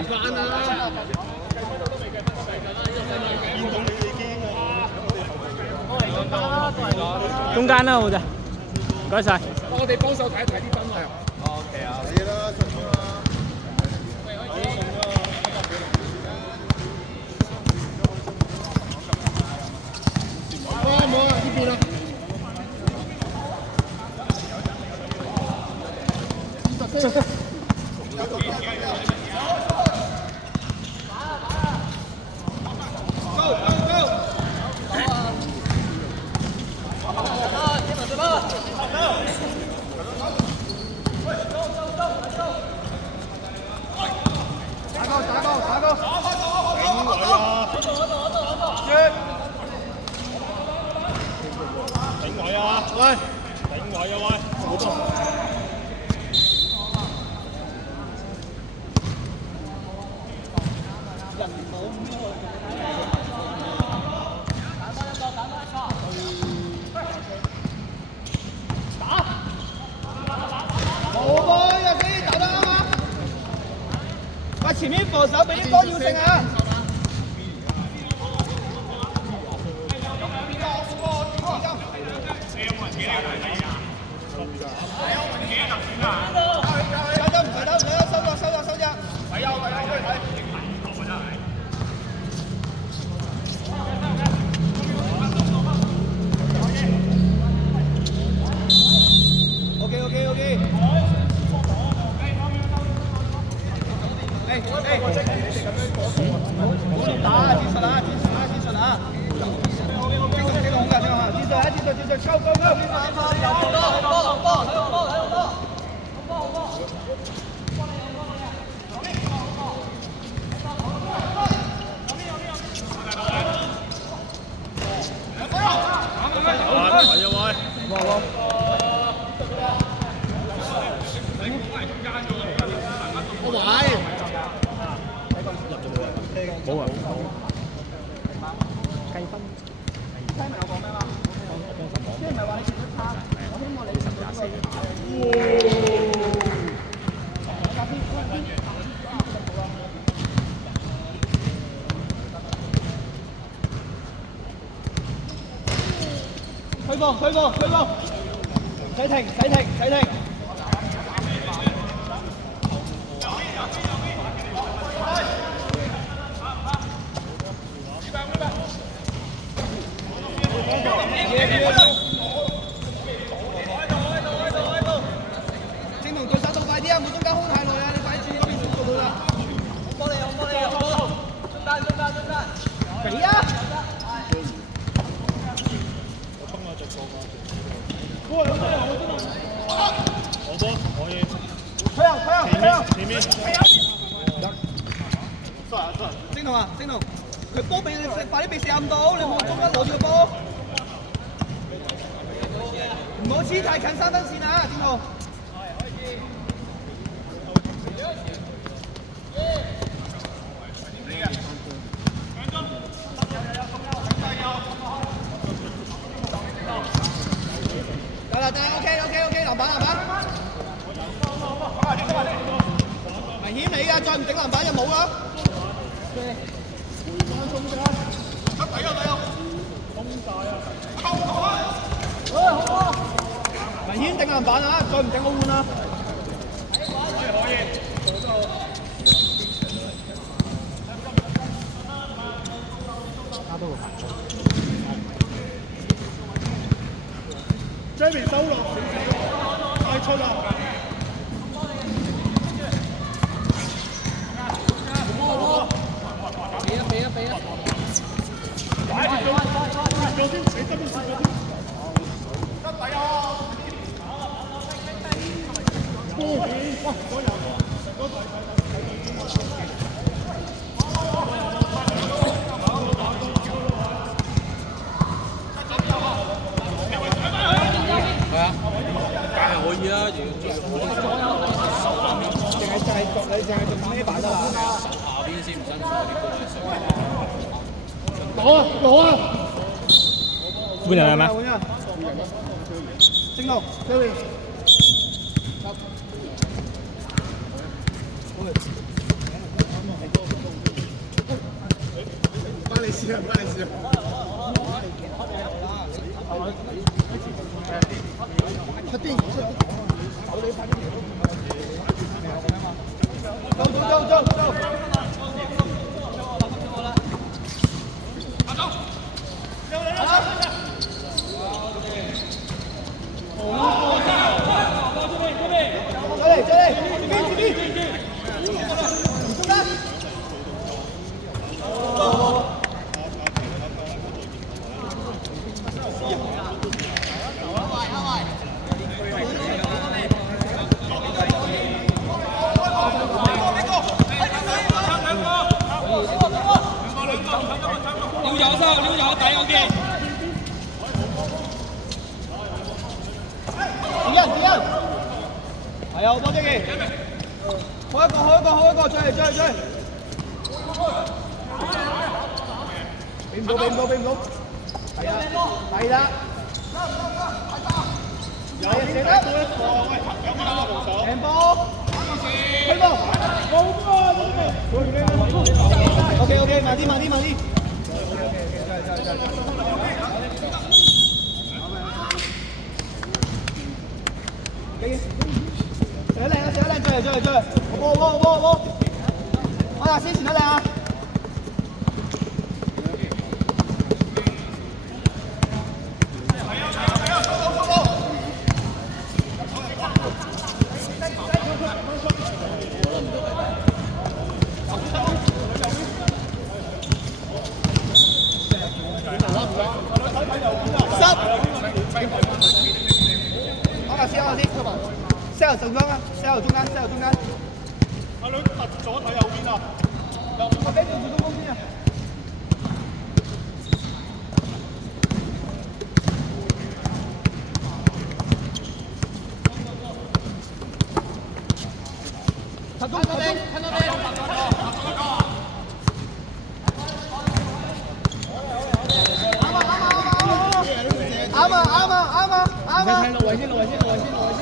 翻啦！中間啦，好咋？唔該晒。我哋幫手睇一睇啲分喎。OK 啊，可以啦，順風啦。冇啊，呢邊啦。前面防守俾啲波要性啊！推過，使停！正同對手鬥快啲啊！冇中間空太耐啊！你快啲轉嗰邊速度啦！我幫你！中間！俾啊！我波可以。推啊！前面。正同，佢波俾你快啲俾射唔到，你冇中間攞住個波，唔好黐太近3分線啊！正同。得 ，OK， 籃板，危險你㗎，再唔整籃板就冇啦。危險整籃板啊！再唔整我換啦。可以。Jamie 收落，太出啦！俾啊！左邊，你側邊試左邊。得底啊！哇！係啊，梗係可以啦，你淨係做咩擺得啦？手下邊先唔辛苦啲攞啊！換人係咪？正路 ，Jerry。事啊，唔關你事啊。出啲，走你快啲！走！係啊，好多機嘅，好一個，追！俾唔到，係啦，射得，掟波，推波，OK，慢啲。射得靚，追！好，我哋先前得靚啊！Sell 中間啊 ，Sell 中間。阿女突咗睇右邊啊！我俾住中鋒先啊！睇到你。啱啊！落位先。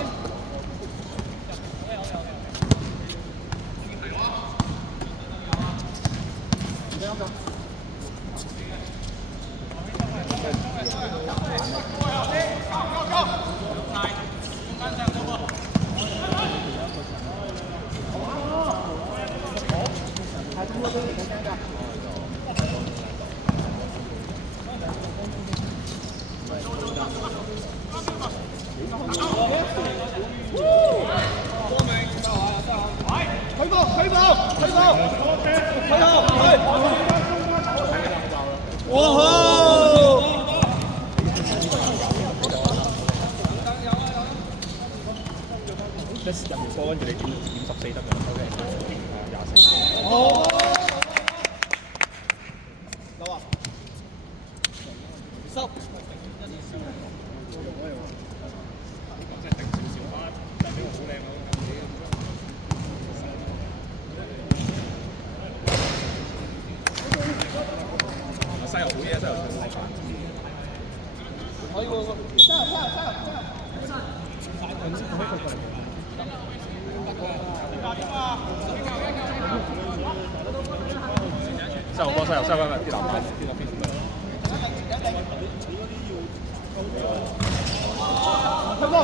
入完波跟住你點14得㗎 ？OK， 24。好。有啊。收。即係定少少啦，但係呢個好靚啊！西遊好嘢，西遊好快。可以喎，西遊。西遊波，啲籃板跌落邊。推波！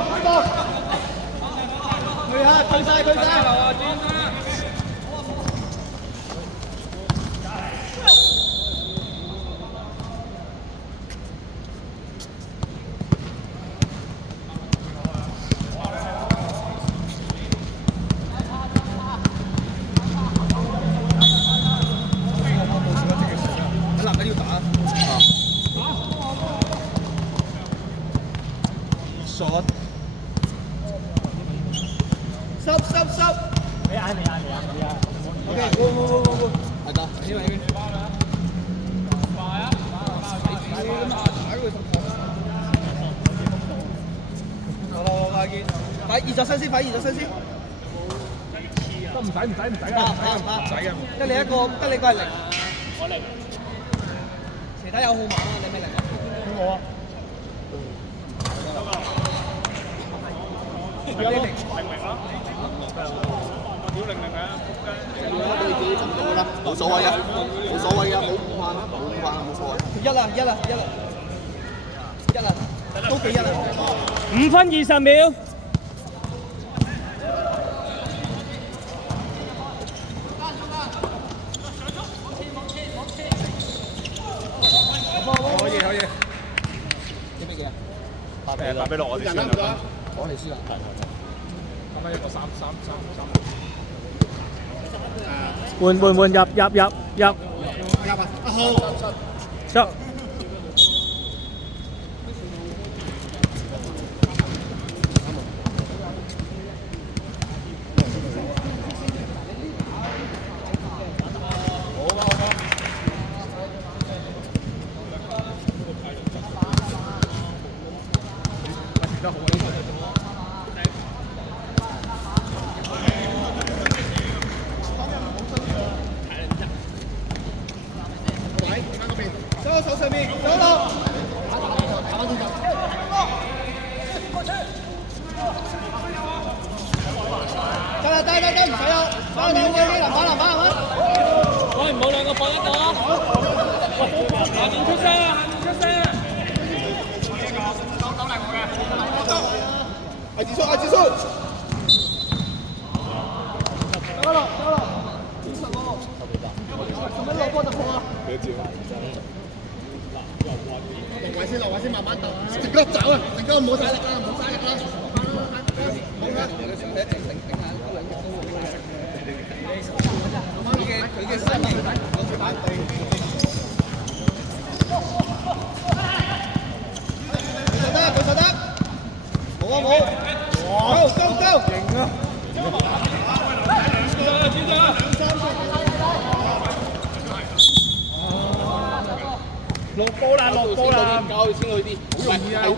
退晒！short，收，你啊，OK， go，係得，因為好，快啲，快移咗身先，都唔使嘅，得你一個係零，我零，其他有號碼啊，你咩零啊？我啊。零啊！屌零啊！你自己執到啦，落所謂嘅，冇所謂嘅，冇五萬啦，冇五萬冇所謂。一啦，都幾一啦。5分20秒。可以。幾比幾啊8比6，我哋輸2分。我哋輸啦。咁樣一個3。換入。出。手上面，走到。得，唔使啦，打兩個機，籃板。喂，唔好兩個放一個啊！下面出聲啊！係指數。得啦。做乜落波就破啊？落位先，慢慢鬥。成哥走啊！成哥唔好嘥力啦。佢嘅身形，佢實得，冇，夠，勁啊！落波啦！交先去啲，好容易啊！有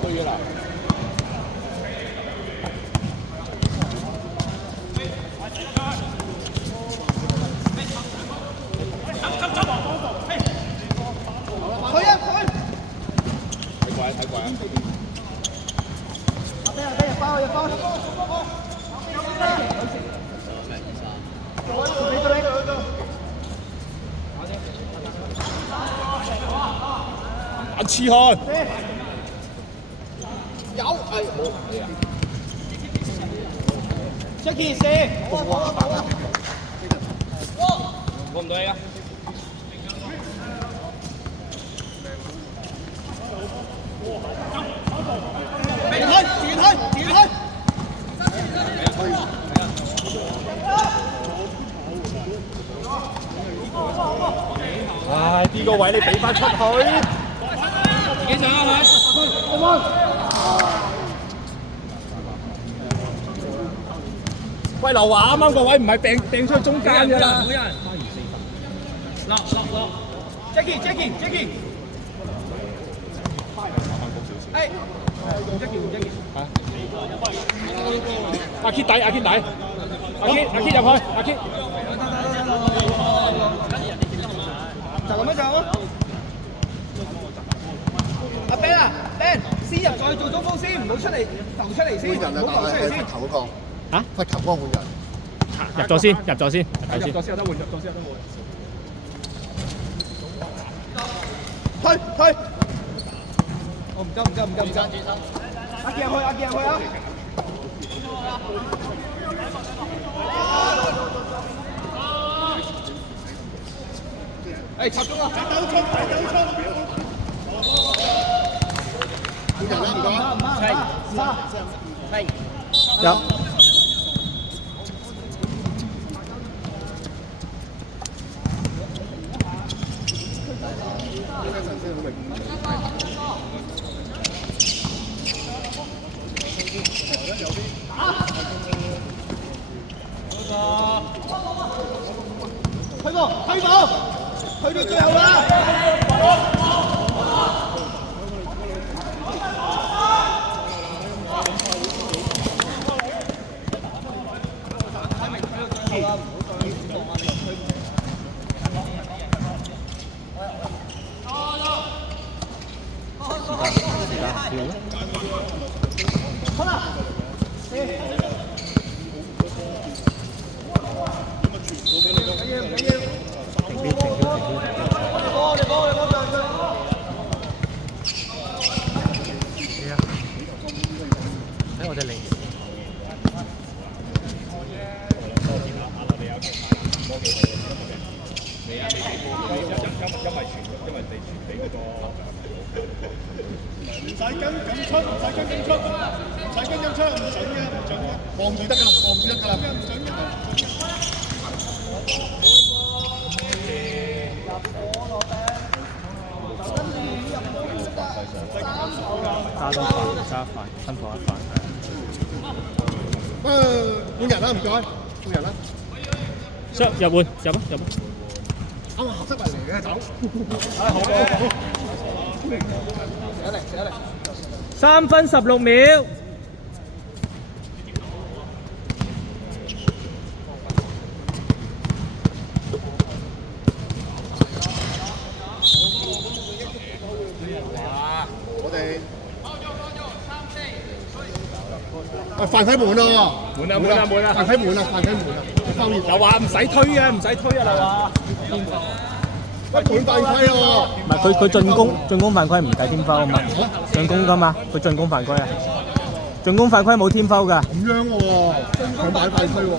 推啦。睇怪啊！入包。眼痴漢。有係冇係啊 ！Jackie 射，過唔到啊！自推。唉，呢個位你俾翻出去。幾場啊佢？喂，劉華啱啱個位唔係掟出去中間㗎啦。冇人。落。Jackie。哎，用 Jackie。阿 Kit 底。阿 Kit 入去。阿 Kit。就咁樣就啊！阿 Ben 先入再做中鋒先，唔好出嚟投出嚟先，唔好投出嚟先。球嗰個嚇？罰球嗰個換人。入咗先。入咗先有得換。推。我唔得。阿健入去啊！插中啦！鬥衝！換人啦，唔該。係。入。推到最後啦！好啦，望住得㗎，望住得㗎啦。加多飯，加飯，辛苦一飯。換人啦，唔該，換人啦。入換，入啊，入啊！啱啱合適嚟嘅走。好。3分16秒。我哋范體滿咯，滿啦，范體滿啦，收熱又話唔使推啊，唔使推啊，你話一滿犯規咯。唔係佢進攻犯規唔計天摟啊嘛，進攻㗎嘛，佢進攻犯規啊，進攻犯規冇天摟㗎。咁樣喎，佢買犯規喎，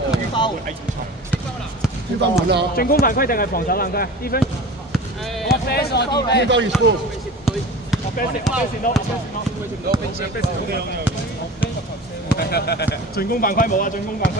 天摟滿啦。進攻犯規定係防守犯規啊？呢分天摟熱敷。進攻犯規冇啊！進攻犯規冇。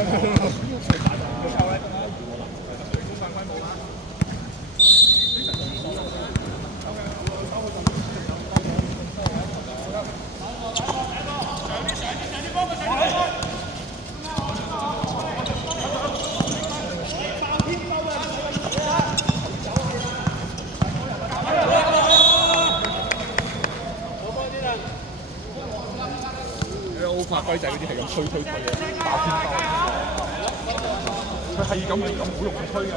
法規制嗰啲係咁推嘅，打天包，佢係咁好容易推嘅。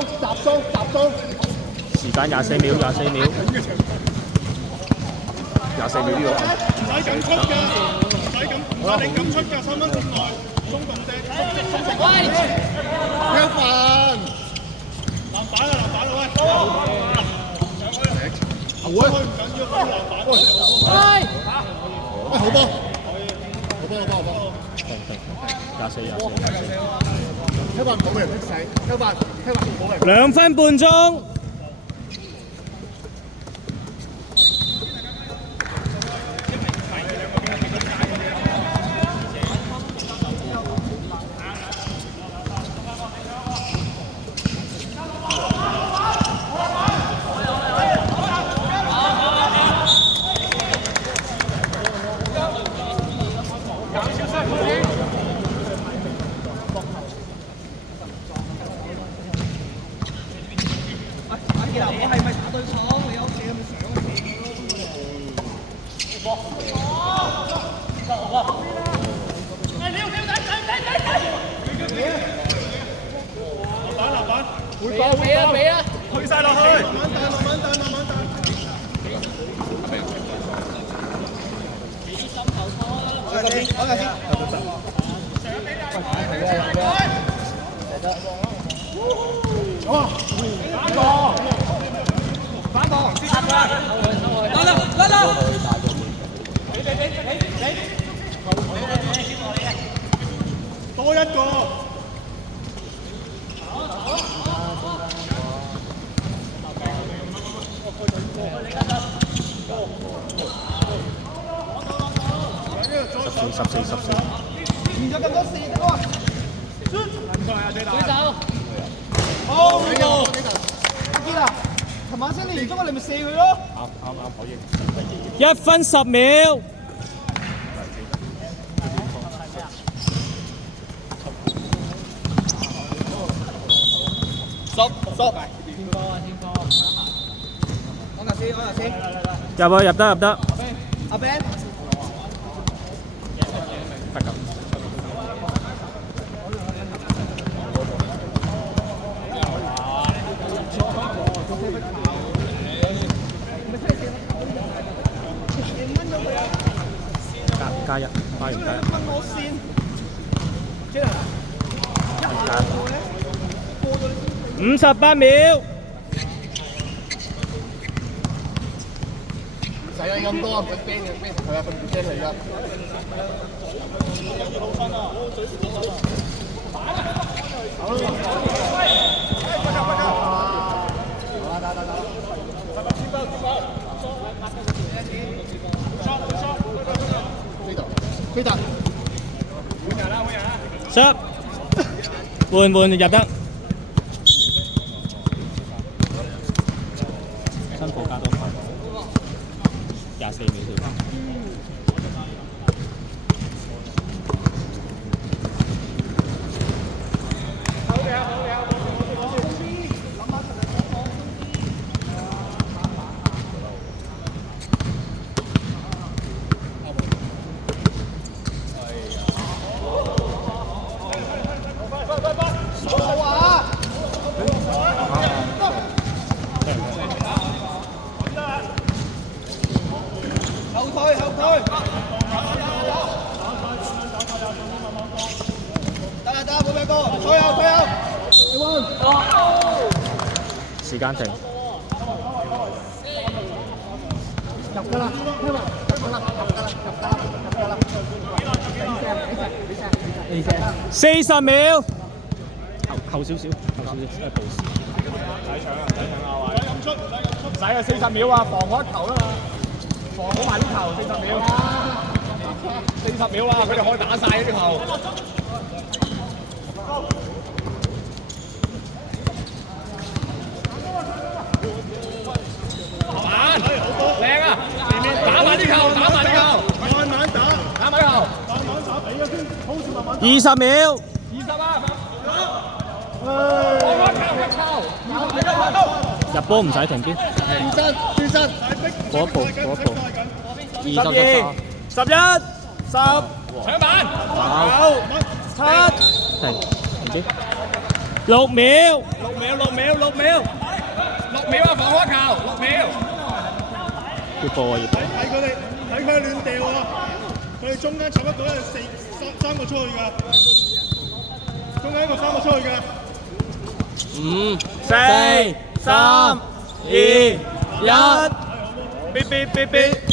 集中！時間24秒，24秒呢度。唔使咁出㗎，唔使咁出㗎，3分鐘內，中共隻，一份，籃板啦喂，投開唔緊要，籃板，喂，好波，24，聽話冇人識使，聽話冇人。 2分半鐘。推晒落去。慢慢彈。反防，得啦！多一個。 14，唔咗咁多射得喎，舉手。好，阿傑啊，琴晚先練咗，你咪射佢咯。啱可以。 1分10秒。Stop。安達先。入得。阿 Ben。 得㗎。加一，加完加一。問我先。58秒。使你咁多，佢啤佢啊，佢唔驚你㗎。飛達，失換入得，辛苦加多分，24秒條。時間停。入㗎啦，聽話，入㗎啦，40秒。後少少，唔使搶啊喂！唔使啊，40秒啊，防嗰一球啦嘛，防好埋啲球，40秒，40秒啊，佢哋可以打晒啲球。靚啊！打埋啲球，打埋啲球，慢慢打，打埋球，慢慢打，俾咗先，好似慢慢打。20秒。20啊！入波唔使停邊。轉身，過一步。22、11、10，搶板，9、7，停邊。6秒啊！防開球，6秒。要播啊！睇佢哋亂掉啊！佢哋中間插得到係三個出去㗎，中間一個3個出去㗎。5、4、3、2、1，嗶嗶嗶嗶。